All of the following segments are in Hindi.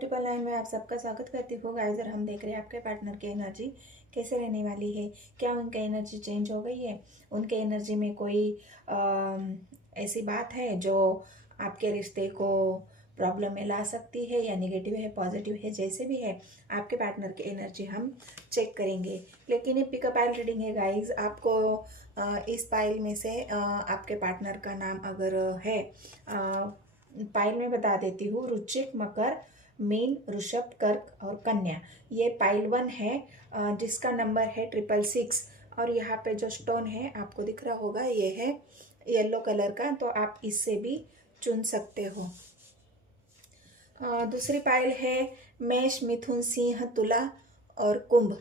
999 में आप सबका स्वागत करती हूँ गाइस। और हम देख रहे हैं आपके पार्टनर की एनर्जी कैसे रहने वाली है। क्या उनकी एनर्जी चेंज हो गई है? उनके एनर्जी में कोई ऐसी बात है जो आपके रिश्ते को प्रॉब्लम में ला सकती है, या नेगेटिव है पॉजिटिव है, जैसे भी है आपके पार्टनर की एनर्जी हम चेक करेंगे। लेकिन ये पिकअप पाइल रीडिंग है गाइस। आपको इस पाइल में से आपके पार्टनर का नाम अगर है, पाइल में बता देती हूँ, वृश्चिक, मकर, मीन, वृषभ, कर्क और कन्या। ये पाइल 1 है जिसका नंबर है 666। और यहाँ पे जो स्टोन है आपको दिख रहा होगा, ये है येलो कलर का, तो आप इससे भी चुन सकते हो। दूसरी पाइल है मेष, मिथुन, सिंह, तुला और कुंभ।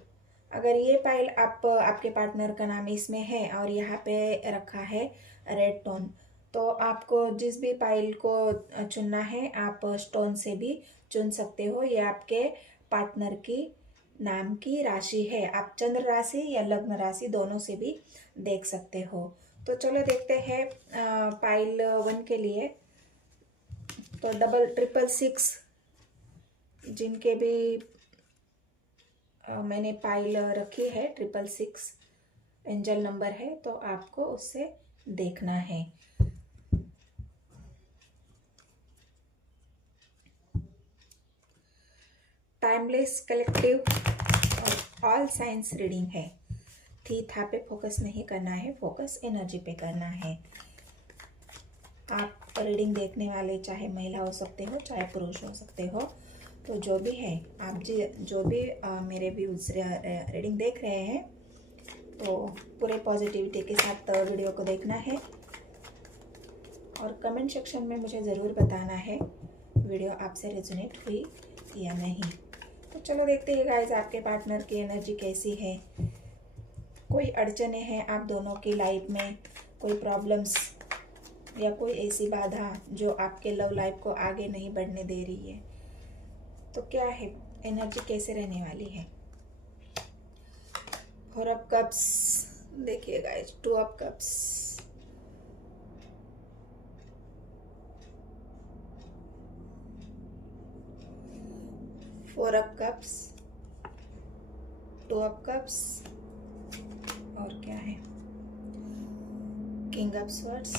अगर ये पाइल आपके पार्टनर का नाम इसमें है और यहाँ पे रखा है रेड टोन, तो आपको जिस भी पाइल को चुनना है आप स्टोन से भी चुन सकते हो। ये आपके पार्टनर की नाम की राशि है। आप चंद्र राशि या लग्न राशि दोनों से भी देख सकते हो। तो चलो देखते हैं पाइल 1 के लिए। तो 666 जिनके भी मैंने पाइल रखी है 666 एंजल नंबर है, तो आपको उससे देखना है। टाइमलेस, कलेक्टिव और ऑल साइंस रीडिंग है। थी था पे फोकस नहीं करना है, फोकस एनर्जी पे करना है। आप रीडिंग देखने वाले चाहे महिला हो सकते हो, चाहे पुरुष हो सकते हो, तो जो भी है आप जो भी मेरे व्यूज रीडिंग देख रहे हैं, तो पूरे पॉजिटिविटी के साथ वीडियो को देखना है और कमेंट सेक्शन में मुझे ज़रूर बताना है वीडियो आपसे रेजोनेट हुई या नहीं। तो चलो देखते हैं गाइस आपके पार्टनर की एनर्जी कैसी है। कोई अड़चने हैं आप दोनों की लाइफ में, कोई प्रॉब्लम्स या कोई ऐसी बाधा जो आपके लव लाइफ को आगे नहीं बढ़ने दे रही है, तो क्या है, एनर्जी कैसे रहने वाली है। 4 ऑफ कप्स देखिए guys, 2 of cups, 4 of cups, 2 of cups और क्या है, king of swords,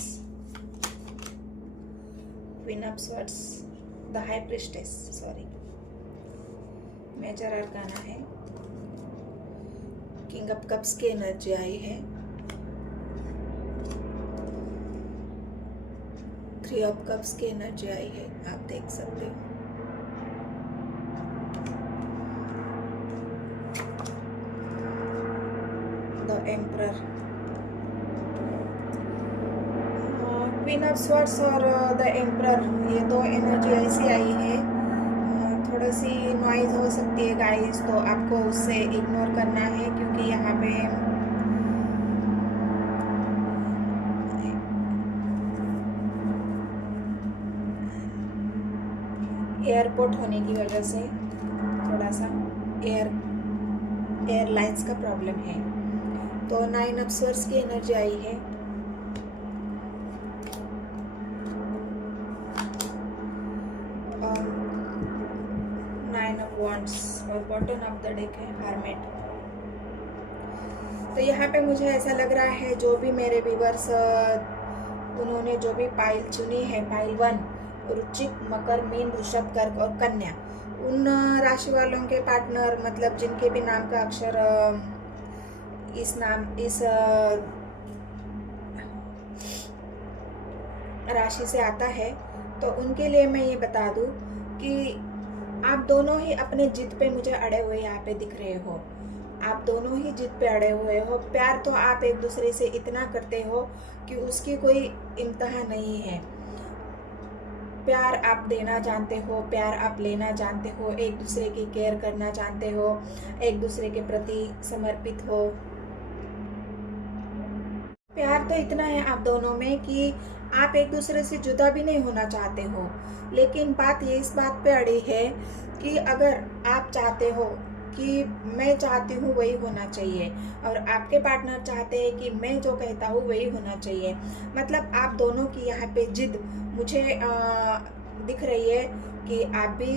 queen of swords, the high priestess, sorry, major arcana है, किंग ऑफ कप्स की एनर्जी आई है, 3 ऑफ कप्स की एनर्जी आई है, आप देख सकते हो। The emperor, queen of swords और द एम्परर, ये दो एनर्जी ऐसी आई है। थोड़ी सी नॉइज हो सकती है गाइस, तो आपको उससे इग्नोर करना है, क्योंकि यहाँ पे एयरपोर्ट होने की वजह से थोड़ा सा एयरलाइंस का प्रॉब्लम है। तो 9 ऑफ स्वॉर्ड्स की एनर्जी आई है, और 9 ऑफ वॉन्ड्स और बॉटम ऑफ द डेक है हर्मिट। तो यहाँ पे मुझे ऐसा लग रहा है जो भी मेरे व्यूअर्स उन्होंने जो भी पाइल चुनी है, पाइल 1, वृश्चिक, मकर, मीन, वृषभ, कर्क और कन्या, उन राशि वालों के पार्टनर, मतलब जिनके भी नाम का अक्षर इस राशि से आता है, तो उनके लिए मैं ये बता दूं कि आप दोनों ही अपने जिद पे मुझे अड़े हुए यहाँ पे दिख रहे हो। आप दोनों ही जिद पे अड़े हुए हो। प्यार तो आप एक दूसरे से इतना करते हो कि उसकी कोई इंतहा नहीं है। प्यार आप देना जानते हो, प्यार आप लेना जानते हो, एक दूसरे की केयर करना जानते हो, एक दूसरे के प्रति समर्पित हो। प्यार तो इतना है आप दोनों में कि आप एक दूसरे से जुदा भी नहीं होना चाहते हो। लेकिन बात ये इस बात पे अड़ी है कि अगर आप चाहते हो कि मैं चाहती हूँ वही होना चाहिए, और आपके पार्टनर चाहते हैं कि मैं जो कहता हूँ वही होना चाहिए, मतलब आप दोनों की यहाँ पे जिद मुझे दिख रही है। कि आप भी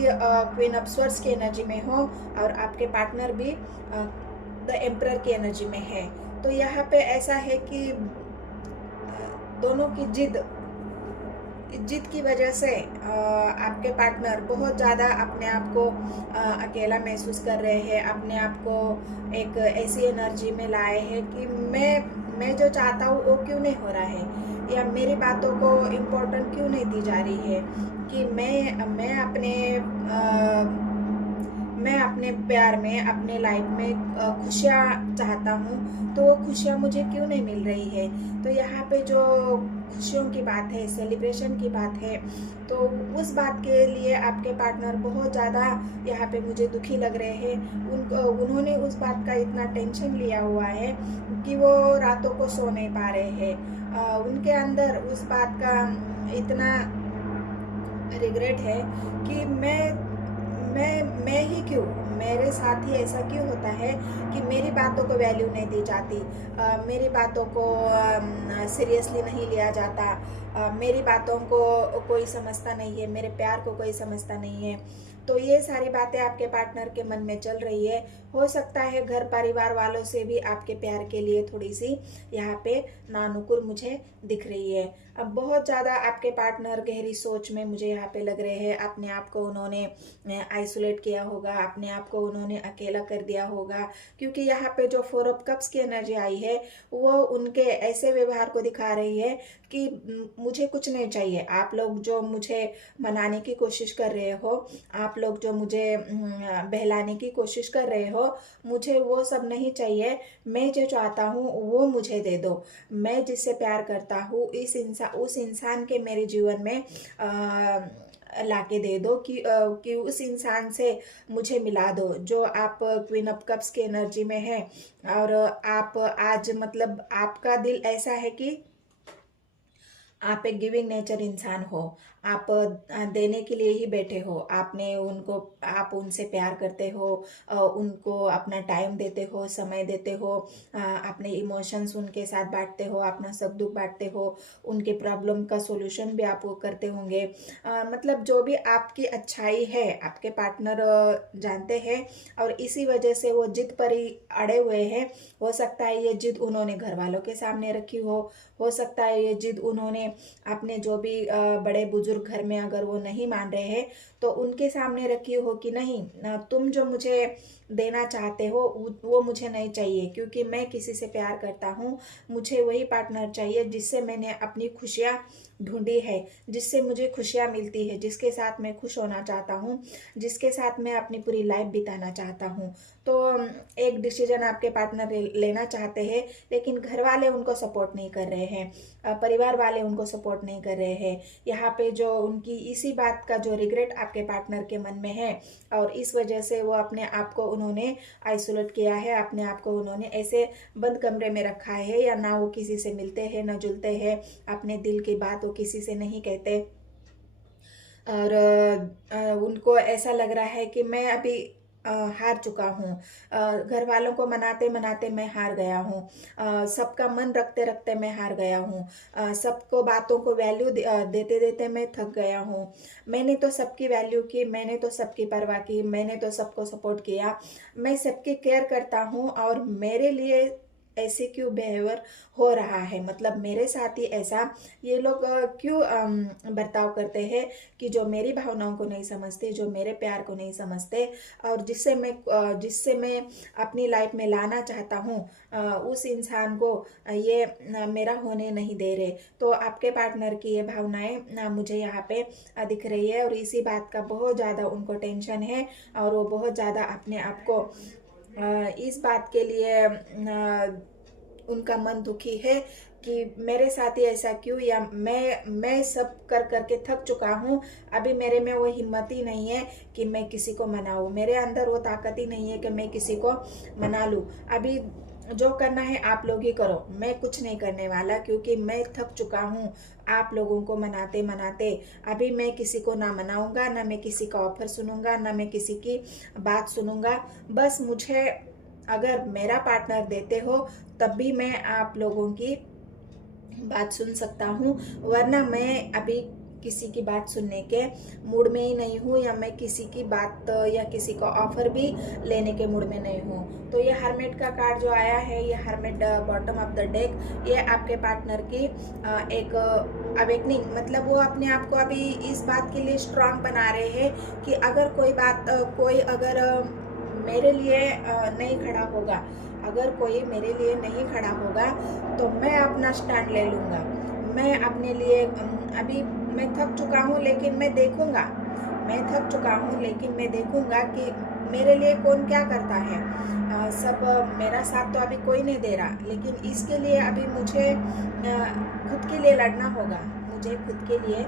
क्वीन ऑफ स्वॉर्ड्स की एनर्जी में हो और आपके पार्टनर भी द एम्परर की एनर्जी में है। तो यहाँ पे ऐसा है कि दोनों की जिद की वजह से आपके पार्टनर बहुत ज़्यादा अपने आप को अकेला महसूस कर रहे हैं, अपने आप को एक ऐसी एनर्जी में लाए हैं कि मैं जो चाहता हूँ वो क्यों नहीं हो रहा है, या मेरी बातों को इम्पोर्टेंट क्यों नहीं दी जा रही है, कि मैं अपने प्यार में, अपने लाइफ में खुशियाँ चाहता हूँ, तो वो खुशियाँ मुझे क्यों नहीं मिल रही है। तो यहाँ पे जो खुशियों की बात है, सेलिब्रेशन की बात है, तो उस बात के लिए आपके पार्टनर बहुत ज़्यादा यहाँ पे मुझे दुखी लग रहे हैं। उन्होंने उस बात का इतना टेंशन लिया हुआ है कि वो रातों को सो नहीं पा रहे हैं। उनके अंदर उस बात का इतना रिग्रेट है कि मैं ही क्यों, मेरे साथ ही ऐसा क्यों होता है कि मेरी बातों को वैल्यू नहीं दी जाती, मेरी बातों को सीरियसली नहीं लिया जाता, मेरी बातों को कोई समझता नहीं है, मेरे प्यार को कोई समझता नहीं है। तो ये सारी बातें आपके पार्टनर के मन में चल रही है। हो सकता है घर परिवार वालों से भी आपके प्यार के लिए थोड़ी सी यहाँ पे नानुकुर मुझे दिख रही है। अब बहुत ज़्यादा आपके पार्टनर गहरी सोच में मुझे यहाँ पे लग रहे हैं। अपने आप को उन्होंने आइसोलेट किया होगा, अपने आप को उन्होंने अकेला कर दिया होगा, क्योंकि यहाँ पे जो 4 ऑफ कप्स की एनर्जी आई है वो उनके ऐसे व्यवहार को दिखा रही है कि मुझे कुछ नहीं चाहिए। आप लोग जो मुझे मनाने की कोशिश कर रहे हो, आप लोग जो मुझे बहलाने की कोशिश कर रहे हो, मुझे वो सब नहीं चाहिए। मैं जो चाहता हूँ वो मुझे दे दो। मैं जिससे प्यार करता हूँ उस इंसान के मेरे जीवन में लाके दे दो, कि उस इंसान से मुझे मिला दो जो आप क्वीन ऑफ कप्स की एनर्जी में है। और आप आज मतलब आपका दिल ऐसा है कि आप एक गिविंग नेचर इंसान हो, आप देने के लिए ही बैठे हो। आप उनसे प्यार करते हो, उनको अपना टाइम देते हो, समय देते हो, अपने इमोशंस उनके साथ बांटते हो, अपना सुख दुख बांटते हो, उनके प्रॉब्लम का सोल्यूशन भी आप वो करते होंगे। मतलब जो भी आपकी अच्छाई है आपके पार्टनर जानते हैं, और इसी वजह से वो जिद पर ही अड़े हुए हैं। हो सकता है ये जिद उन्होंने घर वालों के सामने रखी हो सकता है ये जिद उन्होंने अपने जो भी बड़े बुजुर्ग घर में अगर वो नहीं मान रहे हैं तो उनके सामने रखी हो कि नहीं, तुम जो मुझे देना चाहते हो वो मुझे नहीं चाहिए, क्योंकि मैं किसी से प्यार करता हूँ। मुझे वही पार्टनर चाहिए जिससे मैंने अपनी खुशियाँ ढूंढी है, जिससे मुझे खुशियाँ मिलती है, जिसके साथ मैं खुश होना चाहता हूँ, जिसके साथ मैं अपनी पूरी लाइफ बिताना चाहता हूँ। तो एक डिसीजन आपके पार्टनर लेना चाहते हैं, लेकिन घर वाले उनको सपोर्ट नहीं कर रहे हैं, परिवार वाले उनको सपोर्ट नहीं कर रहे हैं। यहाँ पे जो उनकी इसी बात का जो रिग्रेट आपके पार्टनर के मन में है, और इस वजह से वो अपने आप को उन्होंने आइसोलेट किया है, अपने आप को उन्होंने ऐसे बंद कमरे में रखा है, या ना वो किसी से मिलते हैं, ना जुलते हैं, अपने दिल की बात वो किसी से नहीं कहते। और उनको ऐसा लग रहा है कि मैं अभी हार चुका हूँ, घर वालों को मनाते मनाते मैं हार गया हूँ, सबका मन रखते रखते मैं हार गया हूँ, सबको बातों को वैल्यू देते देते मैं थक गया हूँ। मैंने तो सबकी वैल्यू की, मैंने तो सबकी परवाह की, मैंने तो सबको सपोर्ट किया, मैं सबकी केयर करता हूँ, और मेरे लिए ऐसे क्यों बिहेवियर हो रहा है, मतलब मेरे साथ ही ऐसा ये लोग क्यों बर्ताव करते हैं कि जो मेरी भावनाओं को नहीं समझते, जो मेरे प्यार को नहीं समझते, और जिससे मैं अपनी लाइफ में लाना चाहता हूँ, उस इंसान को ये मेरा होने नहीं दे रहे। तो आपके पार्टनर की ये भावनाएं मुझे यहाँ पे दिख रही है, और इसी बात का बहुत ज़्यादा उनको टेंशन है, और वो बहुत ज़्यादा अपने आप को इस बात के लिए उनका मन दुखी है कि मेरे साथ ही ऐसा क्यों, या मैं सब कर करके थक चुका हूँ, अभी मेरे में वो हिम्मत ही नहीं है कि मैं किसी को मनाऊँ, मेरे अंदर वो ताकत ही नहीं है कि मैं किसी को मना लूँ। अभी जो करना है आप लोग ही करो, मैं कुछ नहीं करने वाला, क्योंकि मैं थक चुका हूँ आप लोगों को मनाते मनाते। अभी मैं किसी को ना मनाऊंगा, ना मैं किसी का ऑफर सुनूंगा, ना मैं किसी की बात सुनूंगा। बस मुझे अगर मेरा पार्टनर देते हो तब भी मैं आप लोगों की बात सुन सकता हूँ, वरना मैं अभी किसी की बात सुनने के मूड में ही नहीं हूँ, या मैं किसी की बात या किसी का ऑफर भी लेने के मूड में नहीं हूँ। तो ये हर्मिट का कार्ड जो आया है, ये hermit bottom of the deck, ये आपके पार्टनर की एक अवेकनिंग, मतलब वो अपने आप को अभी इस बात के लिए स्ट्रांग बना रहे हैं कि अगर कोई अगर मेरे लिए नहीं खड़ा होगा, अगर कोई मेरे लिए नहीं खड़ा होगा तो मैं अपना स्टैंड ले लूँगा। मैं अपने लिए अभी मैं थक चुका हूँ, लेकिन मैं देखूँगा, मैं थक चुका हूँ लेकिन मैं देखूँगा कि मेरे लिए कौन क्या करता है। सब मेरा साथ तो अभी कोई नहीं दे रहा, लेकिन इसके लिए अभी मुझे खुद के लिए लड़ना होगा, मुझे खुद के लिए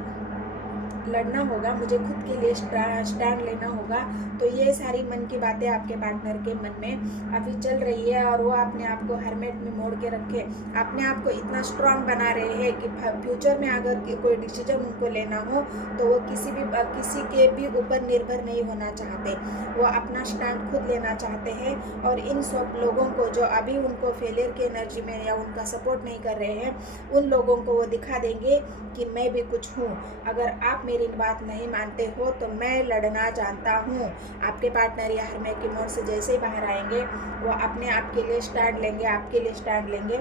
लड़ना होगा, मुझे खुद के लिए स्टैंड लेना होगा। तो ये सारी मन की बातें आपके पार्टनर के मन में अभी चल रही है, और वो अपने आप को हर्मिट में मोड़ के रखे अपने आप को इतना स्ट्रांग बना रहे हैं कि फ्यूचर में अगर कोई डिसीजन उनको लेना हो तो वो किसी के भी ऊपर निर्भर नहीं होना चाहते, वो अपना स्टैंड खुद लेना चाहते हैं। और इन सब लोगों को जो अभी उनको फेलियर की एनर्जी में या उनका सपोर्ट नहीं कर रहे हैं, उन लोगों को वो दिखा देंगे कि मैं भी कुछ हूँ। अगर आप मेरी बात नहीं मानते हो तो मैं लड़ना जानता हूँ। आपके पार्टनर या हर्मिट की मोड से जैसे ही बाहर आएंगे, वो अपने आप के लिए स्टैंड लेंगे, आपके लिए स्टैंड लेंगे,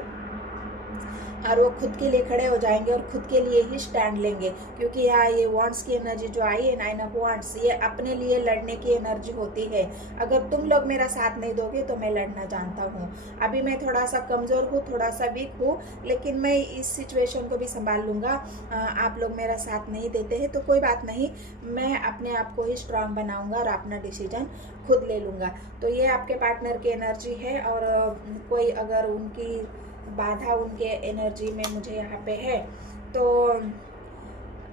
और वो खुद के लिए खड़े हो जाएंगे और खुद के लिए ही स्टैंड लेंगे। क्योंकि यहाँ ये वॉन्ड्स की एनर्जी जो आई है, 9 ऑफ वॉन्ड्स, ये अपने लिए लड़ने की एनर्जी होती है। अगर तुम लोग मेरा साथ नहीं दोगे तो मैं लड़ना जानता हूँ। अभी मैं थोड़ा सा कमज़ोर हूँ, थोड़ा सा वीक हूँ, लेकिन मैं इस सिचुएशन को भी संभाल लूँगा। आप लोग मेरा साथ नहीं देते हैं तो कोई बात नहीं, मैं अपने आप को ही स्ट्रांग बनाऊँगा और अपना डिसीजन खुद ले लूँगा। तो ये आपके पार्टनर की एनर्जी है। और कोई अगर उनकी बाधा उनके एनर्जी में मुझे यहाँ पे है, तो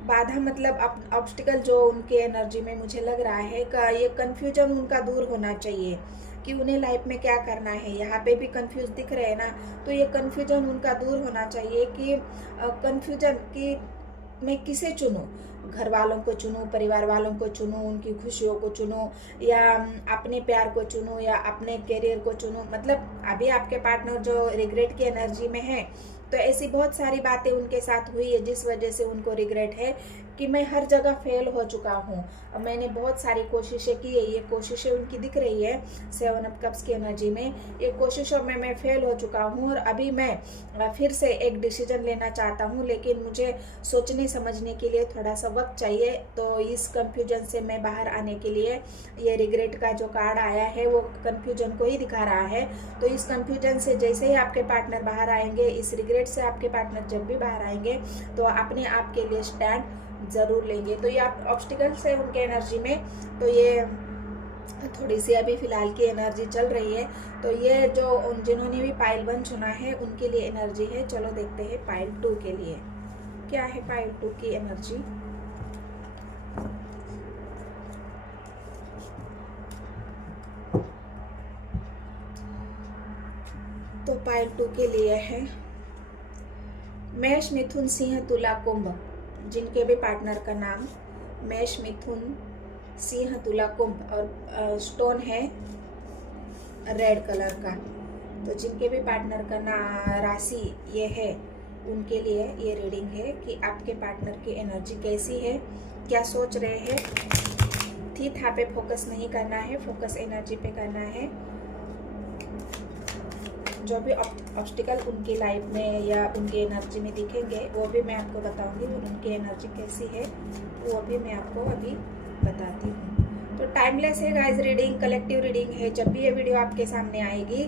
बाधा मतलब ऑब्स्टिकल जो उनके एनर्जी में मुझे लग रहा है का ये कन्फ्यूजन उनका दूर होना चाहिए कि उन्हें लाइफ में क्या करना है। यहाँ पे भी कंफ्यूज दिख रहे हैं ना, तो ये कन्फ्यूजन उनका दूर होना चाहिए कि कन्फ्यूजन कि मैं किसे चुनूं, घर वालों को चुनूं, परिवार वालों को चुनूं, उनकी खुशियों को चुनूं, या अपने प्यार को चुनूं, या अपने करियर को चुनूं। मतलब अभी आपके पार्टनर जो रिग्रेट की एनर्जी में है, तो ऐसी बहुत सारी बातें उनके साथ हुई है जिस वजह से उनको रिग्रेट है कि मैं हर जगह फेल हो चुका हूँ, मैंने बहुत सारी कोशिशें की है। ये कोशिशें उनकी दिख रही है 7 ऑफ कप्स की एनर्जी में, ये कोशिशों में मैं फेल हो चुका हूँ और अभी मैं फिर से एक डिसीजन लेना चाहता हूँ, लेकिन मुझे सोचने समझने के लिए थोड़ा सा वक्त चाहिए। तो इस कंफ्यूजन से मैं बाहर आने के लिए ये रिग्रेट का जो कार्ड आया है वो कंफ्यूजन को ही दिखा रहा है। तो इस कंफ्यूजन से जैसे ही आपके पार्टनर बाहर आएंगे, इस रिग्रेट से आपके पार्टनर जब भी बाहर आएंगे, तो अपने आप के लिए स्टैंड ज़रूर लेंगे। तो ये आप ऑब्स्टिकल्स है उनके एनर्जी में, तो ये थोड़ी सी अभी फिलहाल की एनर्जी चल रही है। तो ये जो जिन्होंने भी पाइल 1 चुना है उनके लिए एनर्जी है। चलो देखते हैं पाइल 2 के लिए क्या है। पाइल 2 की एनर्जी, तो पाइल 2 के लिए है मेष, मिथुन, सिंह, तुला, कुंभ। जिनके भी पार्टनर का नाम मेष, मिथुन, सिंह, तुला, कुंभ, और स्टोन है रेड कलर का। तो जिनके भी पार्टनर का राशि ये है, उनके लिए ये रीडिंग है कि आपके पार्टनर की एनर्जी कैसी है, क्या सोच रहे हैं। थीथा पे फोकस नहीं करना है, फोकस एनर्जी पे करना है। जो भी ऑब्स्टिकल उनकी लाइफ में या उनकी एनर्जी में दिखेंगे वो भी मैं आपको बताऊंगी, और उनकी एनर्जी कैसी है वो भी मैं आपको अभी बताती हूँ। तो टाइमलेस है गाइस रीडिंग, कलेक्टिव रीडिंग है। जब भी ये वीडियो आपके सामने आएगी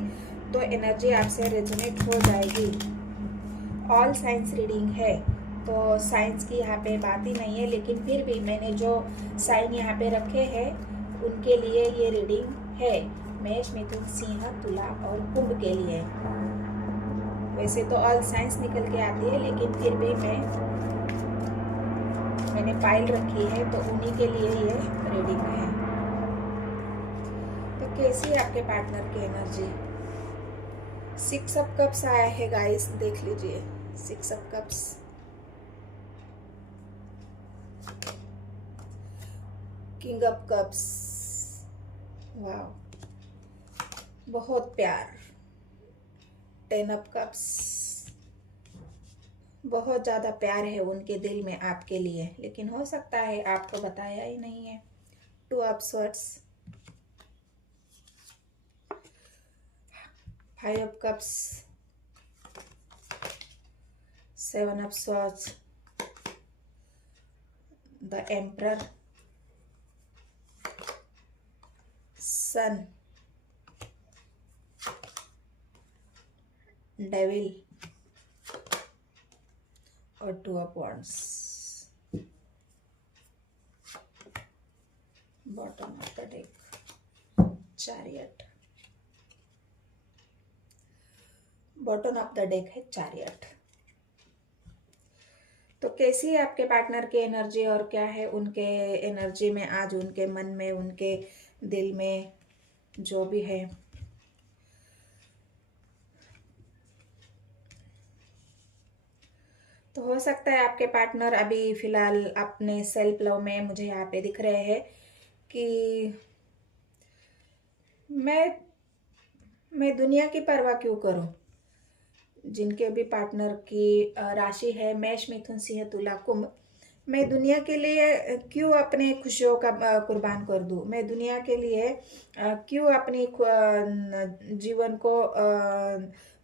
तो एनर्जी आपसे रेजोनेट हो जाएगी। ऑल साइंस रीडिंग है, तो साइंस की यहाँ पे बात ही नहीं है, लेकिन फिर भी मैंने जो साइन यहाँ पे रखे हैं उनके लिए ये रीडिंग है। मेष, मिथुन, सिंह, तुला और कुंभ के लिए। वैसे तो ऑल साइंस निकल के आती है, लेकिन फिर भी मैंने पाइल रखी है तो उन्हीं के लिए ये रीडिंग है। तो कैसी है आपके पार्टनर की एनर्जी। 6 ऑफ कप्स आया है गाइस, देख लीजिए 6 of cups. King of cups, वाह, बहुत प्यार। 10 ऑफ कप्स, बहुत ज़्यादा प्यार है उनके दिल में आपके लिए, लेकिन हो सकता है आपको बताया ही नहीं है। 2 of swords, 5 of cups, 7 of swords, the emperor, sun, devil और 2 of wands. Bottom of the deck, chariot. Bottom of the deck है चैरियट। तो कैसी है आपके पार्टनर की एनर्जी और क्या है उनके एनर्जी में आज, उनके मन में, उनके दिल में, जो भी है। तो हो सकता है आपके पार्टनर अभी फिलहाल अपने सेल्फ लव में, मुझे यहाँ पे दिख रहे हैं कि मैं दुनिया की परवाह क्यों करूं। जिनके भी पार्टनर की राशि है मेष, मिथुन, सिंह, तुला, कुंभ, मैं दुनिया के लिए क्यों अपने खुशियों का कुर्बान कर दूं। मैं दुनिया के लिए क्यों अपनी जीवन को,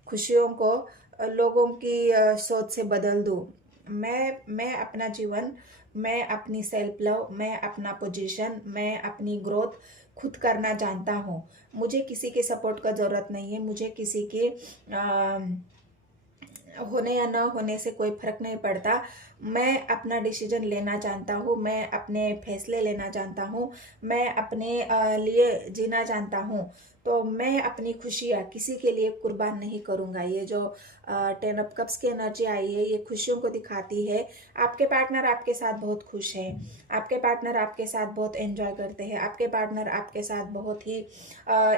खुशियों को लोगों की सोच से बदल दूं। मैं अपना जीवन, मैं अपनी सेल्फ लव, मैं अपना पोजीशन, मैं अपनी ग्रोथ खुद करना जानता हूँ। मुझे किसी के सपोर्ट का ज़रूरत नहीं है। मुझे किसी के होने या ना होने से कोई फर्क नहीं पड़ता। मैं अपना डिसीजन लेना जानता हूँ, मैं अपने फैसले लेना जानता हूँ, मैं अपने लिए जीना जानता हूँ। तो मैं अपनी खुशियाँ किसी के लिए कुर्बान नहीं करूँगा। ये जो 10 ऑफ कप्स की एनर्जी आई है, ये खुशियों को दिखाती है। आपके पार्टनर आपके साथ बहुत खुश है, आपके पार्टनर आपके साथ बहुत एंजॉय करते हैं, आपके पार्टनर आपके साथ बहुत ही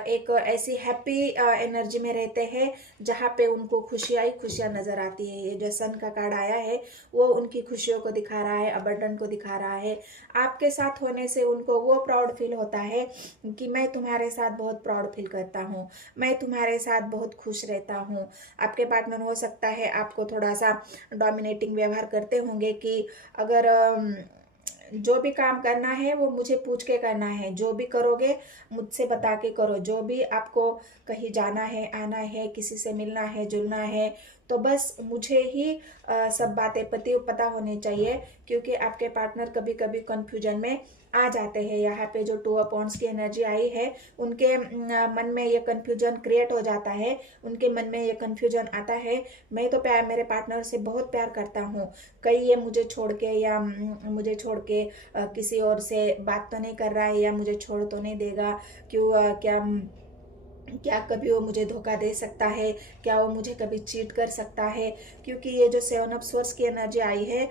एक ऐसी हैप्पी एनर्जी में रहते हैं जहाँ पे उनको खुशियाँ ही खुशियाँ नज़र आती है। ये जो सन का कार्ड आया है वो उनकी खुशियों को दिखा रहा है, अबंडेंस को दिखा रहा है। आपके साथ होने से उनको वो प्राउड फील होता है कि मैं तुम्हारे साथ बहुत प्राउड फील करता हूँ, मैं तुम्हारे साथ बहुत खुश रहता हूँ। आपके पार्टनर हो सकता है आपको थोड़ा सा डोमिनेटिंग व्यवहार करते होंगे कि अगर जो भी काम करना है वो मुझे पूछ के करना है, जो भी करोगे मुझसे बता के करो, जो भी आपको कहीं जाना है, आना है, किसी से मिलना है, जुलना है, तो बस मुझे ही सब बातें पता होनी चाहिए। क्योंकि आपके पार्टनर कभी कभी कंफ्यूजन में आ जाते हैं। यहाँ पे जो 2 ऑफ वांड्स की एनर्जी आई है, उनके मन में ये कंफ्यूजन क्रिएट हो जाता है, उनके मन में ये कंफ्यूजन आता है, मैं तो प्यार मेरे पार्टनर से बहुत प्यार करता हूँ, कहीं ये मुझे छोड़ के या मुझे छोड़ के किसी और से बात तो नहीं कर रहा है, या मुझे छोड़ तो नहीं देगा, क्यों क्या कभी वो मुझे धोखा दे सकता है, क्या वो मुझे कभी चीट कर सकता है। क्योंकि ये जो 7 ऑफ स्वॉर्ड्स की एनर्जी आई है,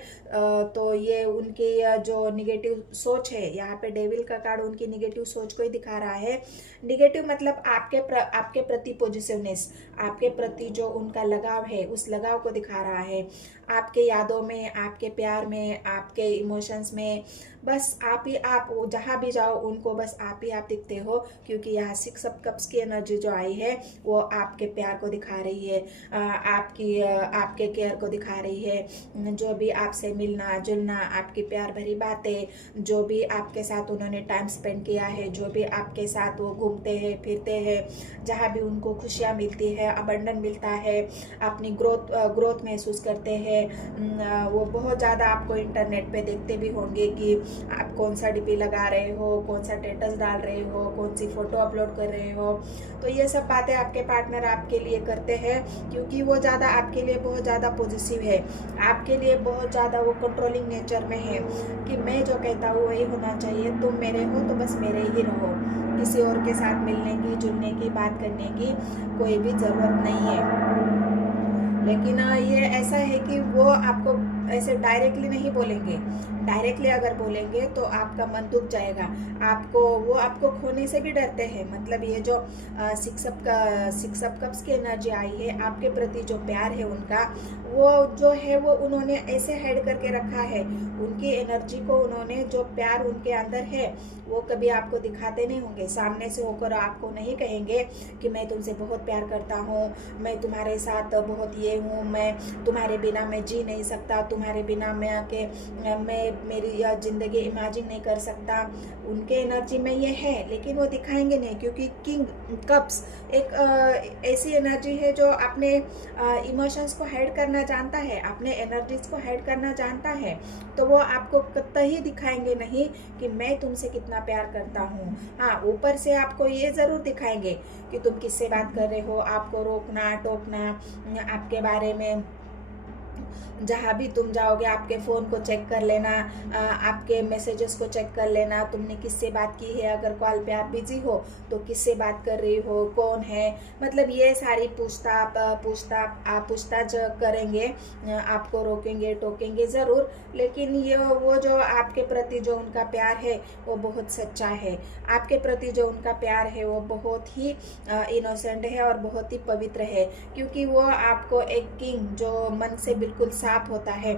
तो ये उनकी जो निगेटिव सोच है, यहाँ पे डेविल का कार्ड उनकी निगेटिव सोच को ही दिखा रहा है। निगेटिव मतलब आपके प्रति पॉजिटिवनेस, आपके प्रति जो उनका लगाव है, उस लगाव को दिखा रहा है। आपके यादों में, आपके प्यार में, आपके इमोशंस में, बस आप ही आप, जहाँ भी जाओ उनको बस आप ही आप दिखते हो। क्योंकि यहाँ 6 ऑफ कप्स की एनर्जी जो आई है वो आपके प्यार को दिखा रही है, आपके केयर को दिखा रही है। जो भी आपसे मिलना जुलना, आपकी प्यार भरी बातें, जो भी आपके साथ उन्होंने टाइम स्पेंड किया है, जो भी आपके साथ वो घूमते हैं फिरते हैं, जहाँ भी उनको खुशियाँ मिलती है, अबंडन मिलता है, अपनी ग्रोथ महसूस करते हैं। वो बहुत ज़्यादा आपको इंटरनेट पे देखते भी होंगे कि आप कौन सा डीपी लगा रहे हो, कौन सा स्टेटस डाल रहे हो, कौन सी फोटो अपलोड कर रहे हो। तो ये सब बातें आपके पार्टनर आपके लिए करते हैं, क्योंकि वो ज़्यादा आपके लिए बहुत ज़्यादा पॉजिटिव है, आपके लिए बहुत ज़्यादा वो कंट्रोलिंग नेचर में है कि मैं जो कहता हूँ वही होना चाहिए, तुम मेरे हो तो बस मेरे ही रहो, किसी और के साथ मिलने की, जुलने की, बात करने की कोई भी ज़रूरत नहीं है। लेकिन ये ऐसा है कि वो आपको ऐसे डायरेक्टली नहीं बोलेंगे। डायरेक्टली अगर बोलेंगे तो आपका मन दुख जाएगा, वो आपको खोने से भी डरते हैं। मतलब ये जो 6 ऑफ कप्स की एनर्जी आई है, आपके प्रति जो प्यार है उनका, वो जो है वो उन्होंने ऐसे हाइड करके रखा है। उनकी एनर्जी को, उन्होंने जो प्यार उनके अंदर है वो कभी आपको दिखाते नहीं होंगे। सामने से होकर आपको नहीं कहेंगे कि मैं तुमसे बहुत प्यार करता हूँ, मैं तुम्हारे साथ बहुत ये हूँ, मैं तुम्हारे बिना मैं जी नहीं सकता, तुम्हारे बिना मैं मेरी ज़िंदगी इमेजिन नहीं कर सकता। उनके एनर्जी में ये है, लेकिन वो दिखाएंगे नहीं, क्योंकि किंग कप्स एक ऐसी एनर्जी है जो अपने इमोशंस को हाइड करना जानता है, अपने एनर्जीज को हाइड करना जानता है। तो वो आपको कतई दिखाएंगे नहीं कि मैं तुमसे कितना प्यार करता हूँ। हाँ, ऊपर से आपको ये ज़रूर दिखाएंगे कि तुम किससे बात कर रहे हो, आपको रोकना टोकना, आपके बारे में जहाँ भी तुम जाओगे आपके फ़ोन को चेक कर लेना, आपके मैसेजेस को चेक कर लेना, तुमने किससे बात की है, अगर कॉल पे आप बिजी हो तो किससे बात कर रही हो, कौन है, मतलब ये सारी पूछताछ करेंगे। आपको रोकेंगे टोकेंगे ज़रूर, लेकिन ये वो जो आपके प्रति जो उनका प्यार है वो बहुत सच्चा है। आपके प्रति जो उनका प्यार है वो बहुत ही इनोसेंट है और बहुत ही पवित्र है, क्योंकि वो आपको एक किंग जो मन से बिल्कुल साफ होता है,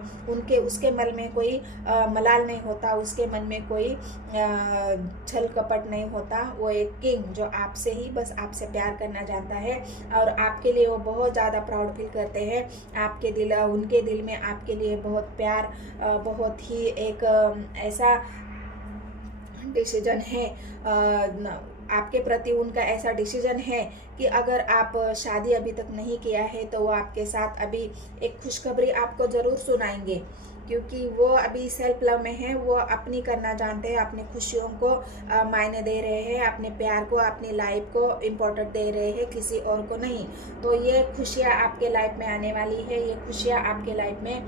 उसके मन में कोई मलाल नहीं होता, उसके मन में कोई छल कपट नहीं होता। वो एक किंग जो आपसे ही बस आपसे प्यार करना जानता है, और आपके लिए वो बहुत ज़्यादा प्राउड फील करते हैं। उनके दिल में आपके लिए बहुत प्यार, बहुत ही एक ऐसा डिसीजन है, आपके प्रति उनका ऐसा डिसीजन है कि अगर आप शादी अभी तक नहीं किया है तो वो आपके साथ अभी एक खुशखबरी आपको ज़रूर सुनाएंगे, क्योंकि वो अभी सेल्फ लव में है। वो अपनी करना जानते हैं, अपनी खुशियों को मायने दे रहे हैं, अपने प्यार को, अपनी लाइफ को इम्पोर्टेंट दे रहे हैं, किसी और को नहीं। तो ये खुशियाँ आपके लाइफ में आने वाली है, ये खुशियाँ आपके लाइफ में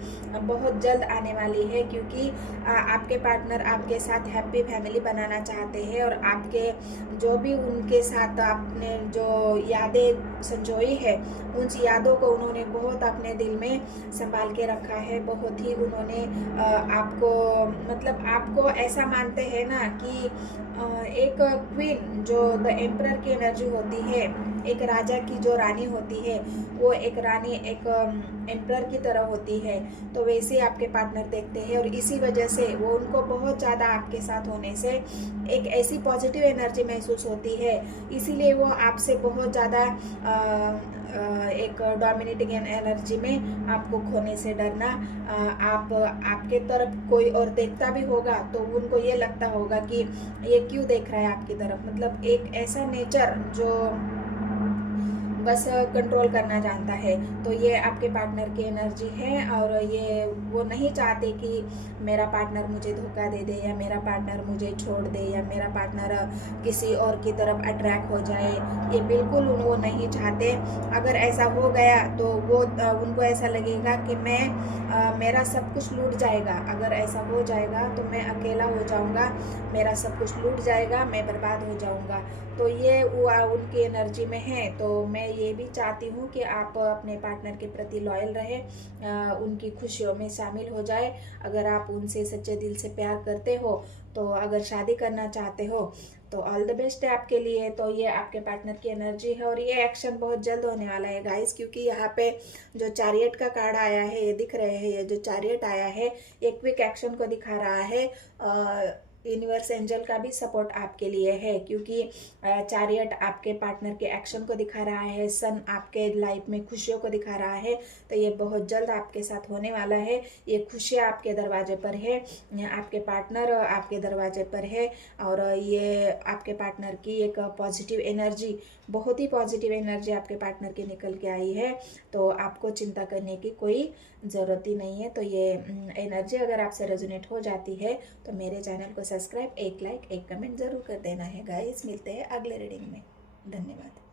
बहुत जल्द आने वाली है, क्योंकि आपके पार्टनर आपके साथ हैप्पी फैमिली बनाना चाहते हैं, और आपके जो भी उनके साथ आपने जो यादें संजोई है, उन यादों को उन्होंने बहुत अपने दिल में संभाल के रखा है। बहुत ही उन्होंने आपको, मतलब आपको ऐसा मानते हैं ना कि एक क्वीन जो द एम्परर की एनर्जी होती है, एक राजा की जो रानी होती है, वो एक रानी एक एम्परर की तरह होती है। तो वैसे आपके पार्टनर देखते हैं, और इसी वजह से वो उनको बहुत ज़्यादा आपके साथ होने से एक ऐसी पॉजिटिव एनर्जी महसूस होती है, इसीलिए वो आपसे बहुत ज़्यादा एक डोमिनेटिंग एनर्जी में आपको खोने से डरना। आपके तरफ कोई और देखता भी होगा तो उनको ये लगता होगा कि ये क्यों देख रहा है आपकी तरफ, मतलब एक ऐसा नेचर जो बस कंट्रोल करना जानता है। तो ये आपके पार्टनर की एनर्जी है, और ये वो नहीं चाहते कि मेरा पार्टनर मुझे धोखा दे दे, या मेरा पार्टनर मुझे छोड़ दे, या मेरा पार्टनर किसी और की तरफ अट्रैक्ट हो जाए। ये बिल्कुल वो नहीं चाहते। अगर ऐसा हो गया तो वो उनको ऐसा लगेगा कि मेरा सब कुछ लूट जाएगा। अगर ऐसा हो जाएगा तो मैं अकेला हो जाऊंगा, मेरा सब कुछ लूट जाएगा, मैं बर्बाद हो जाऊंगा। तो ये उनकी एनर्जी में है। तो मैं ये भी चाहती हूँ कि आप अपने पार्टनर के प्रति लॉयल रहे, उनकी खुशियों में शामिल हो जाए। अगर आप उनसे सच्चे दिल से प्यार करते हो, तो अगर शादी करना चाहते हो तो ऑल द बेस्ट है आपके लिए। तो ये आपके पार्टनर की एनर्जी है, और ये एक्शन बहुत जल्द होने वाला है गाइस, क्योंकि यहाँ पे जो चैरियट का कार्ड आया है, ये दिख रहे हैं, ये जो चैरियट आया है ये क्विक एक्शन को दिखा रहा है। यूनिवर्स एंजल का भी सपोर्ट आपके लिए है, क्योंकि चैरियट आपके पार्टनर के एक्शन को दिखा रहा है, सन आपके लाइफ में खुशियों को दिखा रहा है। तो ये बहुत जल्द आपके साथ होने वाला है। ये खुशियाँ आपके दरवाजे पर है, आपके पार्टनर आपके दरवाजे पर है, और ये आपके पार्टनर की एक पॉजिटिव एनर्जी, बहुत ही पॉजिटिव एनर्जी आपके पार्टनर की निकल के आई है। तो आपको चिंता करने की कोई ज़रूरत ही नहीं है। तो ये एनर्जी अगर आपसे रेजोनेट हो जाती है तो मेरे चैनल को सब्सक्राइब, एक लाइक, एक कमेंट ज़रूर कर देना है गाइस। मिलते हैं अगले रीडिंग में। धन्यवाद।